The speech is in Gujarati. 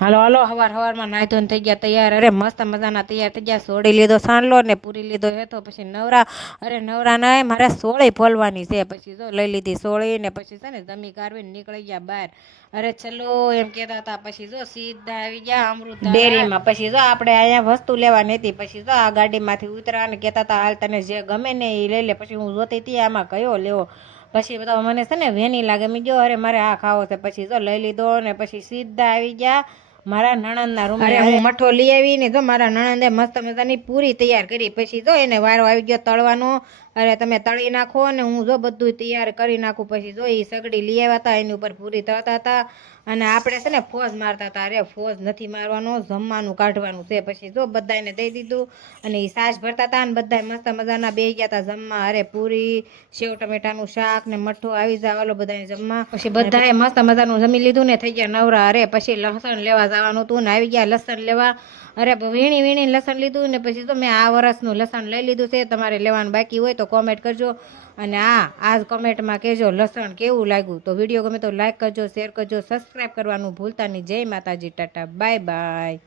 હાલો હાલો હવારમાં નાહી ધોઈને થઈ ગયા તૈયાર. અરે મસ્ત મજાના તૈયાર થઈ ગયા. સોડી લીધો સાંડલો ને પૂરી લીધો હેતો. પછી નવરા, અરે નવરા ના મારે સોળી ફોલવાની છે. પછી જો લઈ લીધી સોળી ને પછી છે ને જમી કાઢવીને નીકળી ગયા બહાર. અરે ચલો એમ કહેતા હતા. પછી જો સીધા આવી ગયા અમૃત ડેરીમાં. પછી જો આપણે અહીંયા વસ્તુ લેવાની હતી. પછી જો આ ગાડીમાંથી ઉતરા ને કહેતા હતા હાલ તને જે ગમે ને એ લઈ લે. પછી હું જોતી હતી આમાં કયો લેવો. પછી બધા મને છે ને વેની લાગે. મેં જો અરે મારે આ ખાવો છે. પછી જો લઈ લીધો ને પછી સીધા આવી ગયા મારા નણંદના રૂમ. અરે હું મઠો લઈ આવી ને જો મારા નણંદે મસ્ત મજાની પૂરી તૈયાર કરી. પછી જો એને વારો આવી ગયો તળવાનો. અરે તમે તળી નાખો ને હું જો બધું તૈયાર કરી નાખું. પછી જો એ સગડી લઈ આવ્યા હતા એની ઉપર પૂરી તળતા હતા. અને આપણે છે ને ફોજ મારતા હતા. અરે ફોજ નથી મારવાનો, જમવાનું કાઢવાનું છે. પછી જો બધાને દઈ દીધું અને એ સાસ ભરતા હતા ને બધા મસ્ત મજાના બેસી ગયા હતા જમવા. અરે પૂરી, સેવ ટમેટાનું શાક ને મઠો આવી જાવ હાલો બધાને જમવા. પછી બધાએ મસ્ત મજાનું જમી લીધું ને થઈ ગયા નવરા. અરે પછી લસણ લેવા જવાનું હતું ને આવી ગયા લસણ લેવા. અરે વીણી વીણી લસણ લીધું ને પછી તો મેં આ વર્ષનું લસણ લઈ લીધું છે. તમારે લેવાનું બાકી હોય તો કોમેન્ટ કરજો. અને આજ કોમેન્ટમાં કહેજો લસણ કેવું લાગ્યું. તો વિડીયો ગમે તો લાઈક કરજો, શેર કરજો, સબસ્ક્રાઈબ કરવાનું ભૂલતા નહીં. જય માતાજી, ટાટા, બાય બાય.